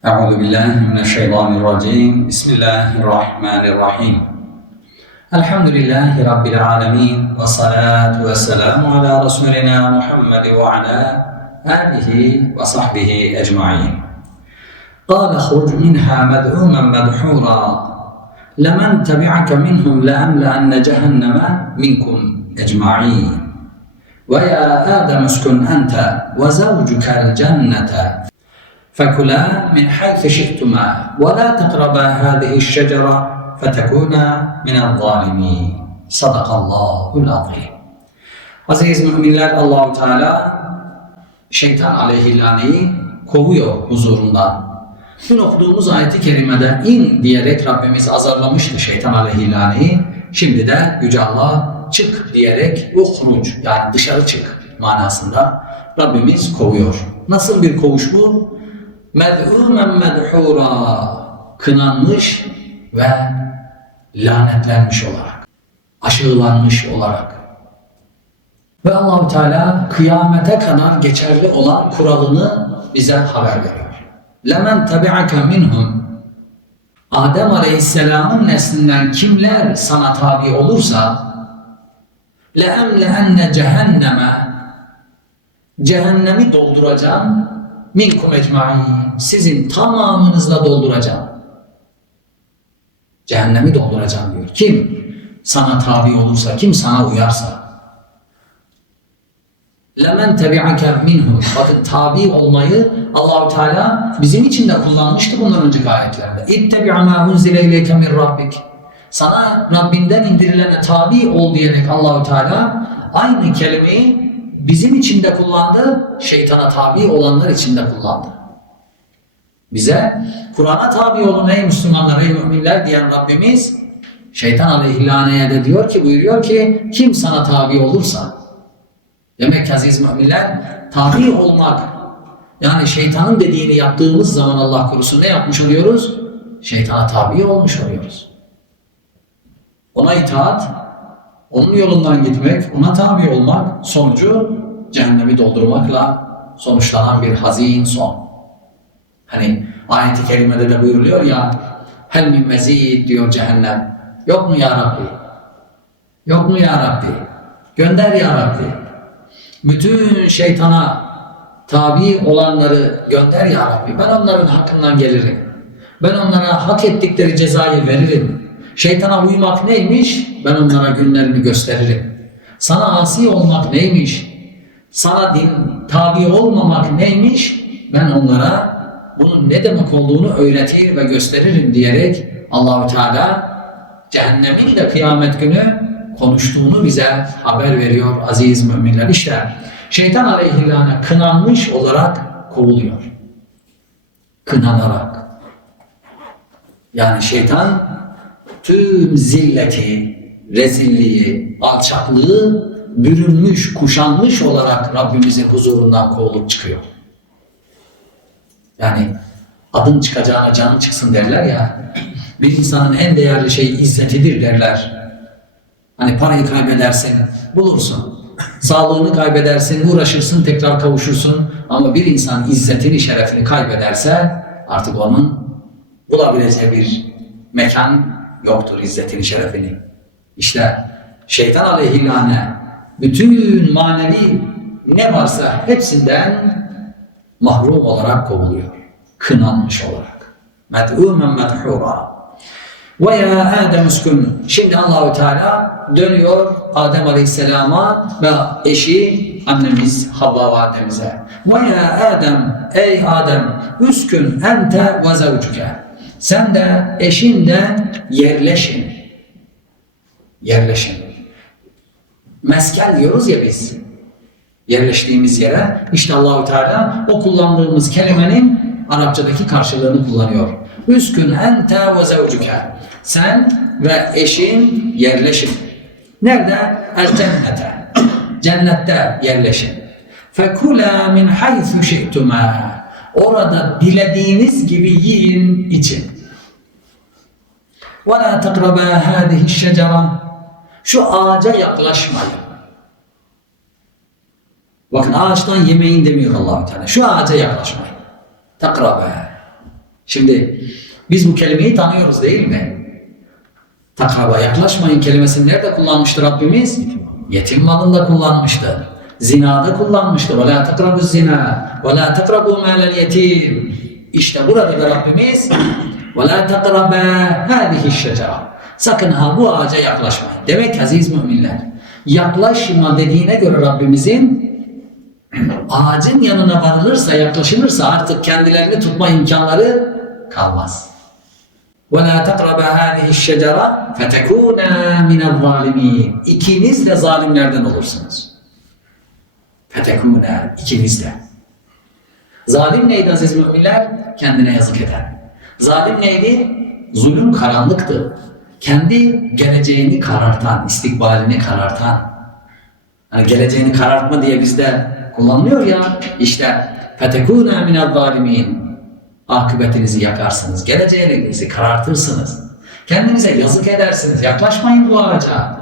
أعوذ بالله من الشيطان الرجيم. بسم الله الرحمن الرحيم. الحمد لله رب العالمين والصلاة والسلام على رسولنا محمد وعلى آله وصحبه أجمعين. قال اخرج منها مدعوما مدحورا. لمن تبعك منهم لأملأن جهنم منكم أجمعين. ويا آدم اسكن أنت وزوجك الجنة. فكلا من حيث شئتما ولا تقربا هذه الشجرة فتكونا من الظالمين صدق الله العظيم Aziz müminler Allahu Teala şeytan aleyhillâneyi kovuyor huzurundan. Dün okuduğumuz ayeti kerimede in diyerek Rabbimiz azarlamıştı şeytan aleyhillâneyi. Şimdi de Yüce Allah çık diyerek uhruc yani dışarı çık manasında Rabbimiz kovuyor. Nasıl bir kovuş bu? Med'ûmen medhûra kınanmış ve lanetlenmiş olarak, aşağılanmış olarak. Ve Allahu Teala kıyamete kadar geçerli olan kuralını bize haber veriyor. Lemen tabi'ake minhum Adem Aleyhisselam'ın neslinden kimler sana tabi olursa le'emle'enne cehenneme cehennemi dolduracağım minkum ecmaîn sizin tamamınızla dolduracağım. Cehennemi dolduracağım diyor. Kim sana tabi olursa, kim sana uyarsa. Lemen tebi'ake minhum. Bakın tabi olmayı Allahu Teala bizim için de kullanmıştı bundan önceki ayetlerde. İttebi' ma unzile ileyke min rabbik. Sana Rabbinden indirilene tabi ol diyerek Allahu Teala aynı kelimeyi bizim için de kullandı, şeytana tabi olanlar için de kullandı. Bize Kur'an'a tabi olun ey Müslümanlar, ey müminler diyen Rabbimiz şeytan aleyhillaneye de diyor ki, buyuruyor ki kim sana tabi olursa demek ki aziz müminler tabi olmak yani şeytanın dediğini yaptığımız zaman Allah korusun ne yapmış oluyoruz? Şeytana tabi olmuş oluyoruz. Ona itaat, onun yolundan gitmek, ona tabi olmak sonucu cehennemi doldurmakla sonuçlanan bir hazin son. Hani ayet-i kerimede de buyuruluyor ya hel min mezid diyor cehennem. Yok mu ya Rabbi? Yok mu ya Rabbi? Gönder ya Rabbi. Bütün şeytana tabi olanları gönder ya Rabbi. Ben onların hakkından gelirim. Ben onlara hak ettikleri cezayı veririm. Şeytana uymak neymiş? Ben onlara günlerini gösteririm. Sana asi olmak neymiş? Sana din tabi olmamak neymiş? Ben onlara bunun ne demek olduğunu öğretir ve gösteririm diyerek Allahu Teala cehennemin de kıyamet günü konuştuğunu bize haber veriyor aziz müminler. İşte şeytan aleyhillâne kınanmış olarak kovuluyor. Kınanarak. Yani şeytan tüm zilleti, rezilliği, alçaklığı bürünmüş, kuşanmış olarak Rabbimizin huzurundan kovulup çıkıyor. Yani adın çıkacağına canın çıksın derler ya. Bir insanın en değerli şeyi izzetidir derler. Hani parayı kaybedersin, bulursun. Sağlığını kaybedersin, uğraşırsın, tekrar kavuşursun. Ama bir insan izzetini, şerefini kaybederse artık onun bulabileceği bir mekan yoktur izzetini, şerefini. İşte şeytan aleyhillâne bütün manevi ne varsa hepsinden mahrum olarak kovuluyor. Kınanmış olarak. Med'ûmen medhûrâ. Ve ya Adem uskun. Şimdi Allahü Teala dönüyor Adem Aleyhisselam'a ve eşi annemiz Havva validemize. Ve ya Adem ey Adem uskun ente ve zevcuke. Sen de eşin de yerleşin. Yerleşin. Mesken diyoruz ya biz. Yerleştiğimiz yere işte Allahu Teala o kullandığımız kelimenin Arapçadaki karşılığını kullanıyor. Üskün ente ve zevcuke. Sen ve eşin yerleşin. Nerede? El cennete. Cennette yerleşin. Fekula min haythu şi'tuma. Orada dilediğiniz gibi yiyin için. La takraba hadihi şecera. Şu ağaca yaklaşmayın. Bakın ağaçtan yemeyin demiyor allah Teala. Şu ağaca yaklaşmayın. Takrabe. Şimdi biz bu kelimeyi tanıyoruz değil mi? Takraba yaklaşmayın kelimesini nerede kullanmıştır Rabbimiz? Yetim malında kullanmıştı Zinada kullanmıştı. Ve la takrabu zina. Ve la takrabu malel yetim. İşte burada da Rabbimiz ve la takrabe hadihi şecera. Sakın ha bu ağaca yaklaşmayın. Demek ki aziz müminler yaklaşma dediğine göre Rabbimizin ağacın yanına varılırsa, yaklaşılırsa artık kendilerini tutma imkanları kalmaz. وَلَا تَقْرَبَ هَذِهِ الشَّجَرَةِ فَتَكُونَا مِنَ الظَّالِمِينَ İkiniz de zalimlerden olursunuz. Fetekûne ikiniz de. Zalim neydi aziz müminler? Kendine yazık eden. Zalim neydi? Zulüm karanlıktı. Kendi geleceğini karartan, istikbalini karartan. Yani geleceğini karartma diye bizde kullanılıyor ya. İşte fetekûne minel zalimin. Akıbetinizi yakarsınız. Geleceğinizi karartırsınız. Kendinize yazık edersiniz. Yaklaşmayın bu ağaca.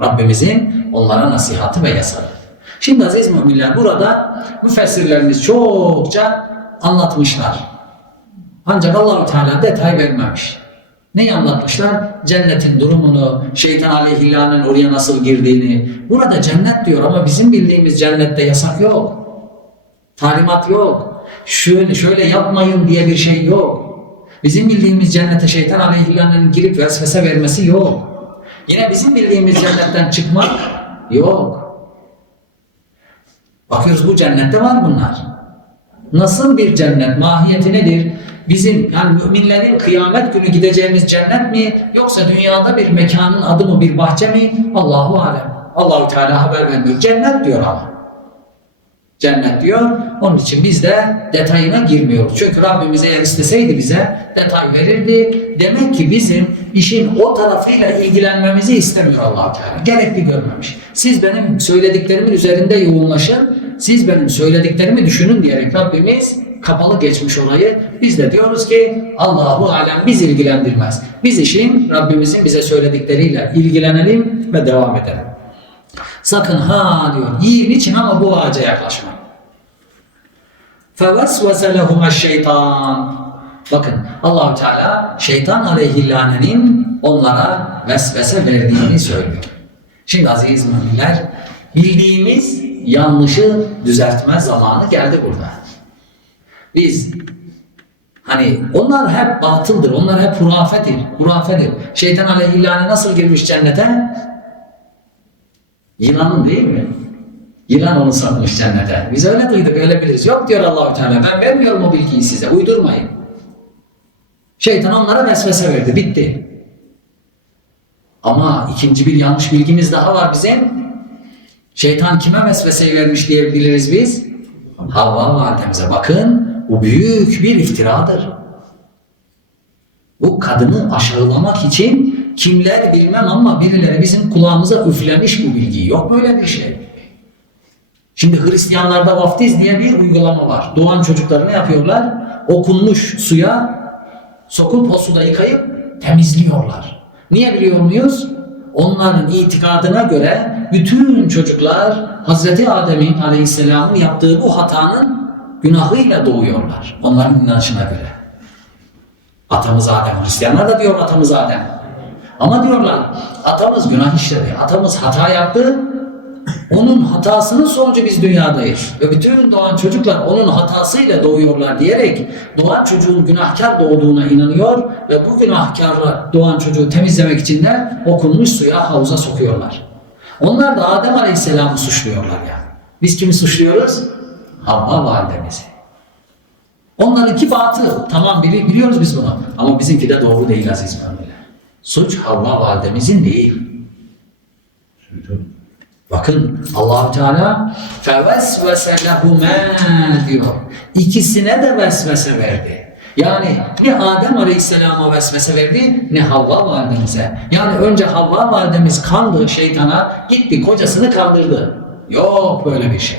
Rabbimizin onlara nasihatı ve yasağı. Şimdi aziz müminler burada müfessirlerimiz çokça anlatmışlar. Ancak Allahu Teala detay vermemiş. Neyi anlatmışlar? Cennetin durumunu, şeytan aleyhillanın oraya nasıl girdiğini. Burada cennet diyor ama bizim bildiğimiz cennette yasak yok. Talimat yok. Şöyle şöyle yapmayın diye bir şey yok. Bizim bildiğimiz cennete şeytan aleyhillanın girip vesvese vermesi yok. Yine bizim bildiğimiz cennetten çıkmak yok. Bakıyoruz bu cennette var bunlar. Nasıl bir cennet? Mahiyeti nedir? Bizim yani müminlerin kıyamet günü gideceğimiz cennet mi yoksa dünyada bir mekanın adı mı bir bahçe mi? Allahu alem. Allahu Teala haber vermiyor. Cennet diyor ama. Cennet diyor. Onun için biz de detayına girmiyoruz. Çünkü Rabbimiz eğer isteseydi bize detay verirdi. Demek ki bizim işin o tarafıyla ilgilenmemizi istemiyor allah Teala. Gerekli görmemiş. Siz benim söylediklerimin üzerinde yoğunlaşın Siz benim söylediklerimi düşünün diyerek Rabbimiz kapalı geçmiş olayı. Biz de diyoruz ki Allahu alem biz ilgilendirmez. Biz işin Rabbimizin bize söyledikleriyle ilgilenelim ve devam edelim. Sakın ha diyor yiyin için ama bu ağaca yaklaşmayın. فَوَسْوَسَ لَهُمَ şeytan. Bakın Allahu Teala şeytan aleyhillanenin onlara vesvese verdiğini söylüyor. Şimdi aziz müminler bildiğimiz yanlışı düzeltme zamanı geldi burada. Biz hani onlar hep batıldır, onlar hep hurafedir, hurafedir. Şeytan aleyhillâne nasıl girmiş cennete? Yılanın değil mi? Yılan onu satmış cennete. Biz öyle duyduk, öyle biliriz. Yok diyor Allahu Teala. Ben vermiyorum o bilgiyi size. Uydurmayın. Şeytan onlara vesvese verdi. Bitti. Ama ikinci bir yanlış bilgimiz daha var bizim. Şeytan kime vesveseyi vermiş diyebiliriz biz? Havva validemize. Bakın bu büyük bir iftiradır. Bu kadını aşağılamak için kimler bilmem ama birileri bizim kulağımıza üflemiş bu bilgiyi. Yok böyle bir şey. Şimdi Hristiyanlarda vaftiz diye bir uygulama var. Doğan çocukları ne yapıyorlar? Okunmuş suya sokup o suda yıkayıp temizliyorlar. Niye biliyor muyuz? Onların itikadına göre bütün çocuklar Hazreti Adem'in aleyhisselamın yaptığı bu hatanın günahıyla doğuyorlar. Onların inanışına göre. Atamız Adem. Hristiyanlar da diyor atamız Adem. Ama diyorlar atamız günah işledi. Atamız hata yaptı. Onun hatasının sonucu biz dünyadayız. Ve bütün doğan çocuklar onun hatasıyla doğuyorlar diyerek doğan çocuğun günahkar doğduğuna inanıyor ve bu günahkarla doğan çocuğu temizlemek için de okunmuş suya havuza sokuyorlar. Onlar da Adem Aleyhisselam'ı suçluyorlar yani. Biz kimi suçluyoruz? Havva validemizi. Onlarınki batıl. Tamam bili- biliyoruz biz bunu. Ama bizimki de doğru değil aziz müminler. Suç Havva validemizin değil. Bakın Allahu Teala fevesvese lehumâ diyor. İkisine de vesvese verdi. Yani ne Adem Aleyhisselam'a vesvese verdi ne Havva validemize. Yani önce Havva validemiz kandı şeytana gitti kocasını kandırdı. Yok böyle bir şey.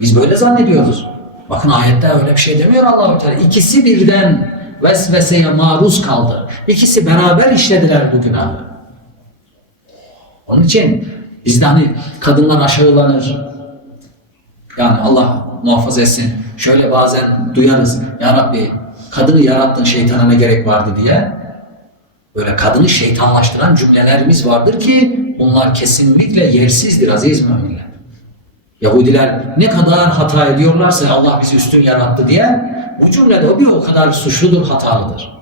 Biz böyle zannediyoruz. Bakın ayette öyle bir şey demiyor Allahu Teala. İkisi birden vesveseye maruz kaldı. İkisi beraber işlediler bu günahı. Onun için bizde hani kadınlar aşağılanır. Yani Allah muhafaza etsin. Şöyle bazen duyarız. Ya Rabbi kadını yarattın şeytana ne gerek vardı diye böyle kadını şeytanlaştıran cümlelerimiz vardır ki bunlar kesinlikle yersizdir aziz müminler. Yahudiler ne kadar hata ediyorlarsa Allah bizi üstün yarattı diye bu cümlede o bir o kadar suçludur, hatalıdır.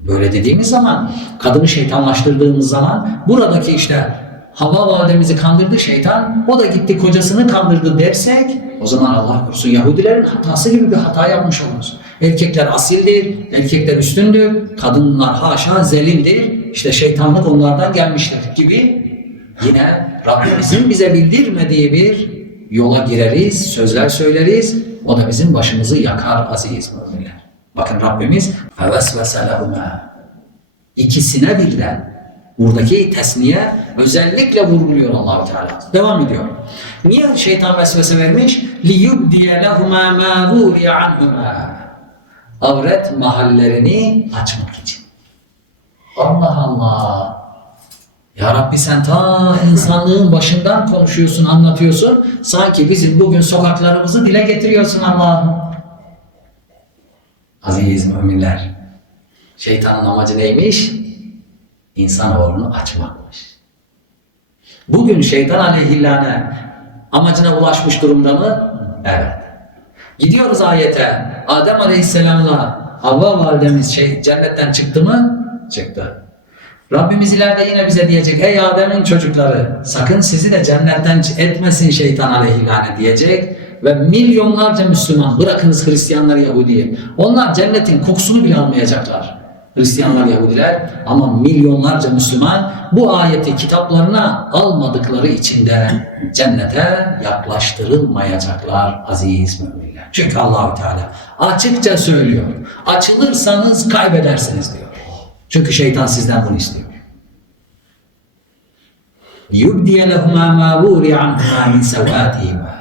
Böyle dediğimiz zaman, kadını şeytanlaştırdığımız zaman buradaki işte Havva validemizi kandırdı şeytan, o da gitti kocasını kandırdı dersek o zaman Allah korusun Yahudilerin hatası gibi bir hata yapmış oluruz. Erkekler asildir, erkekler üstündür, kadınlar haşa zelildir. İşte şeytanlık onlardan gelmiştir gibi yine Rabbimizin bize bildirmediği bir yola gireriz, sözler söyleriz. O da bizim başımızı yakar aziz müminler. Bakın Rabbimiz فَوَسْوَسَ لَهُمَا İkisine birden buradaki tesniye özellikle vurguluyor allah Teala. Devam ediyor. Niye şeytan vesvese vermiş? لِيُبْدِيَ لَهُمَا مَا بُورِيَ عَنْهُمَا Avret mahallerini açmak için. Allah Allah. Ya Rabbi sen ta insanlığın başından konuşuyorsun, anlatıyorsun. Sanki bizim bugün sokaklarımızı dile getiriyorsun Allah'ım. Aziz müminler. Şeytanın amacı neymiş? İnsanoğlunu açmakmış. Bugün şeytan aleyhillâne amacına ulaşmış durumda mı? Evet. Gidiyoruz ayete. Adem aleyhisselamla Havva validemiz şey, cennetten çıktı mı? Çıktı. Rabbimiz ileride yine bize diyecek ey Adem'in çocukları sakın sizi de cennetten etmesin şeytan aleyhillâne diyecek ve milyonlarca Müslüman bırakınız Hristiyanlar Yahudi'yi onlar cennetin kokusunu bile almayacaklar. Hristiyanlar Yahudiler ama milyonlarca Müslüman bu ayeti kitaplarına almadıkları için de cennete yaklaştırılmayacaklar aziz müminler. Çünkü Allahü Teala açıkça söylüyor. Açılırsanız kaybedersiniz diyor. Çünkü şeytan sizden bunu istiyor. يُبْدِيَ لَهُمَا مَا بُورِ عَنْهُمَا مِنْ سَوَاتِهِمَا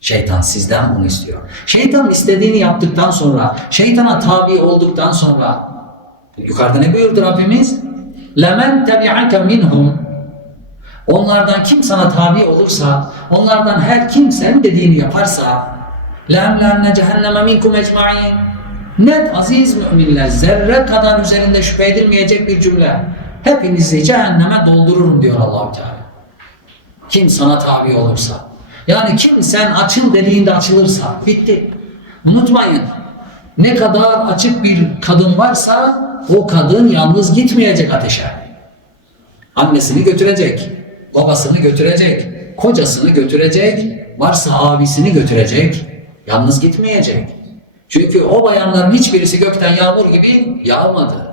Şeytan sizden bunu istiyor. Şeytan istediğini yaptıktan sonra, şeytana tabi olduktan sonra, yukarıda ne buyurdu Rabbimiz? لَمَنْ تَبِعَكَ مِنْهُمْ Onlardan kim sana tabi olursa, onlardan her kim senin dediğini yaparsa, لَاَمْلَنَّ cehenneme minkum ecmain. Net aziz müminler, zerre kadar üzerinde şüphe edilmeyecek bir cümle. Hepinizi cehenneme doldururum diyor allah Teala. Kim sana tabi olursa. Yani kim sen açıl dediğinde açılırsa bitti. Unutmayın. Ne kadar açık bir kadın varsa o kadın yalnız gitmeyecek ateşe. Annesini götürecek, babasını götürecek, kocasını götürecek, varsa abisini götürecek. Yalnız gitmeyecek. Çünkü o bayanların hiçbirisi gökten yağmur gibi yağmadı.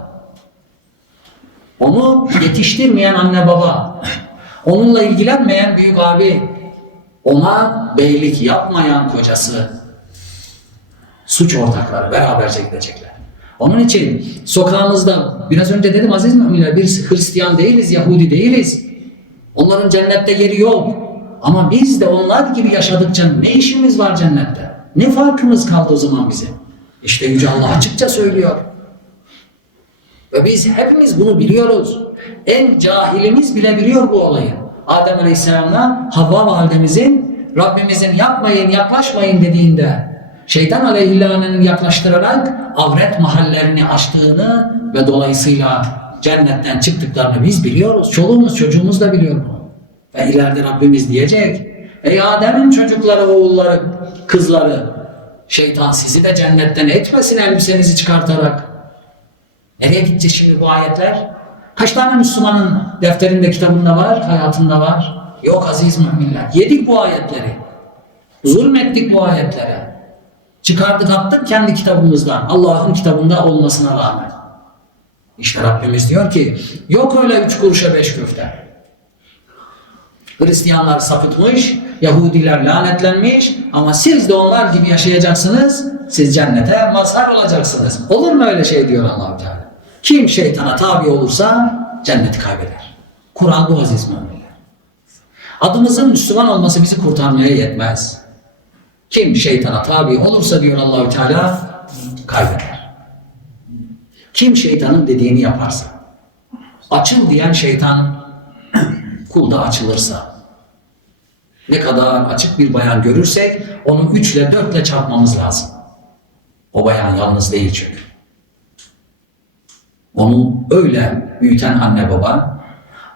Onu yetiştirmeyen anne baba, onunla ilgilenmeyen büyük abi, ona beylik yapmayan kocası, suç ortakları beraberce gidecekler. Onun için sokağımızda biraz önce dedim aziz müminler biz Hristiyan değiliz, Yahudi değiliz. Onların cennette yeri yok. Ama biz de onlar gibi yaşadıkça ne işimiz var cennette? Ne farkımız kaldı o zaman bizim? İşte Yüce Allah açıkça söylüyor. Ve biz hepimiz bunu biliyoruz. En cahilimiz bile biliyor bu olayı. Adem Aleyhisselam'la Havva validemizin Rabbimizin yapmayın yaklaşmayın dediğinde şeytan aleyhillâne'nin yaklaştırarak avret mahallerini açtığını ve dolayısıyla cennetten çıktıklarını biz biliyoruz. Çoluğumuz çocuğumuz da biliyor bunu. Ve ileride Rabbimiz diyecek Ey Adem'in çocukları, oğulları, kızları şeytan sizi de cennetten etmesin elbisenizi çıkartarak. Nereye gideceğiz şimdi bu ayetler? Kaç tane Müslümanın defterinde, kitabında var, hayatında var? Yok aziz müminler. Yedik bu ayetleri. Zulmettik bu ayetlere. Çıkardık attık kendi kitabımızdan. Allah'ın kitabında olmasına rağmen. İşte Rabbimiz diyor ki yok öyle üç kuruşa beş köfte. Hristiyanlar sapıtmış, Yahudiler lanetlenmiş ama siz de onlar gibi yaşayacaksınız. Siz cennete mazhar olacaksınız. Olur mu öyle şey diyor allah Teala. Kim şeytana tabi olursa cenneti kaybeder. Kur'an bu aziz müminler. Adımızın Müslüman olması bizi kurtarmaya yetmez. Kim şeytana tabi olursa diyor Allahü Teala kaybeder. Kim şeytanın dediğini yaparsa, açıl diyen şeytan kulda açılırsa, ne kadar açık bir bayan görürsek onu üçle dörtle çarpmamız lazım. O bayan yalnız değil çünkü. Onu öyle büyüten anne baba,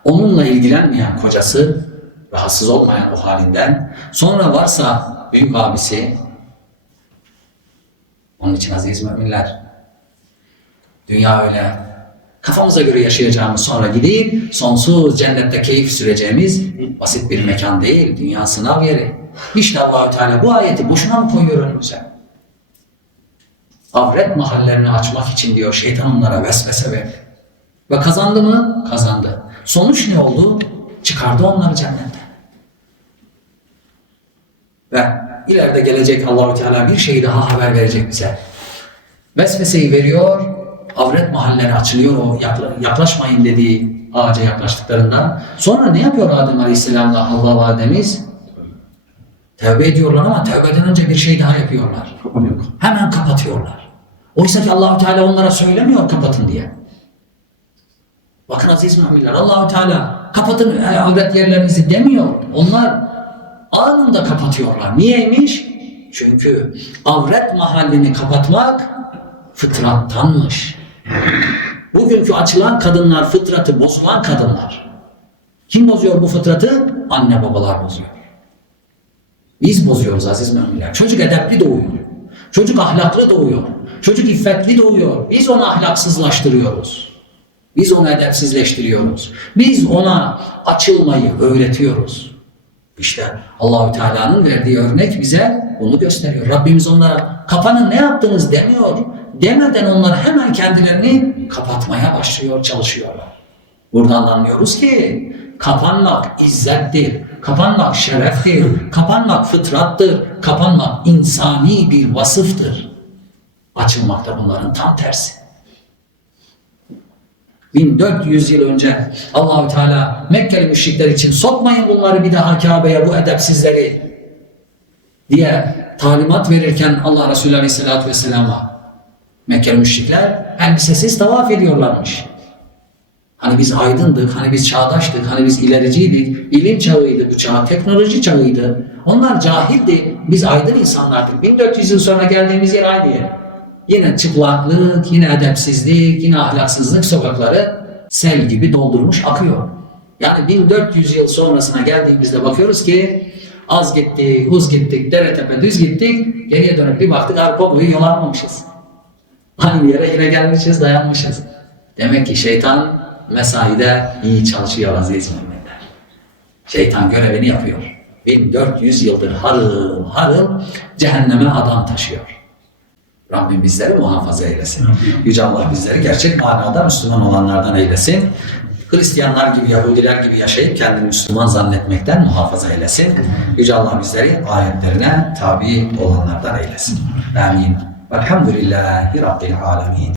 onunla ilgilenmeyen kocası, rahatsız olmayan o halinden, sonra varsa büyük abisi, onun için aziz müminler, dünya öyle kafamıza göre yaşayacağımız sonra gidip sonsuz cennette keyif süreceğimiz basit bir mekan değil, dünya sınav yeri. İşte Allahü Teala bu ayeti boşuna mı koyuyor önümüze? Avret mahallerini açmak için diyor şeytan onlara vesvese verdi. Ve kazandı mı? Kazandı. Sonuç ne oldu? Çıkardı onları cennetten. Ve ileride gelecek Allahü Teala bir şeyi daha haber verecek bize. Vesveseyi veriyor, avret mahalleri açılıyor o yakla- yaklaşmayın dediği ağaca yaklaştıklarında. Sonra ne yapıyor Adem Aleyhisselam'la Allah Adem'iz? Tevbe ediyorlar ama tevbeden önce bir şey daha yapıyorlar. Hemen kapatıyorlar. Oysa ki Allahü Teala onlara söylemiyor kapatın diye. Bakın aziz müminler Allahü Teala kapatın e, avret yerlerinizi demiyor. Onlar anında kapatıyorlar. Niyeymiş? Çünkü avret mahallini kapatmak fıtrattanmış. Bugünkü açılan kadınlar fıtratı bozulan kadınlar. Kim bozuyor bu fıtratı? Anne babalar bozuyor. Biz bozuyoruz aziz müminler. Çocuk edepli doğuyor. Çocuk ahlaklı doğuyor. Çocuk iffetli doğuyor. Biz onu ahlaksızlaştırıyoruz. Biz onu edepsizleştiriyoruz. Biz ona açılmayı öğretiyoruz. İşte Allahü Teala'nın verdiği örnek bize bunu gösteriyor. Rabbimiz onlara kapanın ne yaptınız demiyor. Demeden onlar hemen kendilerini kapatmaya başlıyor, çalışıyorlar. Buradan anlıyoruz ki kapanmak izzettir, kapanmak şereftir, kapanmak fıtrattır, kapanmak insani bir vasıftır. Açılmak da bunların tam tersi. 1400 yıl önce Allahü Teala Mekkeli müşrikler için sokmayın bunları bir daha Kabe'ye bu edepsizleri diye talimat verirken Allah Resulü Aleyhisselatü Vesselam'a Mekkeli müşrikler elbisesiz tavaf ediyorlarmış. Hani biz aydındık, hani biz çağdaştık, hani biz ilericiydik, ilim çağıydı bu çağ, teknoloji çağıydı. Onlar cahildi, biz aydın insanlardık. 1400 yıl sonra geldiğimiz yer aynı yer. Yine çıplaklık, yine edepsizlik, yine ahlaksızlık sokakları sel gibi doldurmuş akıyor. Yani 1400 yıl sonrasına geldiğimizde bakıyoruz ki az gittik, uz gittik, dere tepe düz gittik, geriye dönüp bir baktık arpa boyu yol almamışız. Aynı yere yine gelmişiz, dayanmışız. Demek ki şeytan mesaide iyi çalışıyor aziz müminler. Şeytan görevini yapıyor. 1400 yıldır harıl harıl cehenneme adam taşıyor. Rabbim bizleri muhafaza eylesin. Yüce Allah bizleri gerçek manada Müslüman olanlardan eylesin. Hristiyanlar gibi, Yahudiler gibi yaşayıp kendini Müslüman zannetmekten muhafaza eylesin. Yüce Allah bizleri ayetlerine tabi olanlardan eylesin. Amin. Velhamdülillahi Rabbil alemin.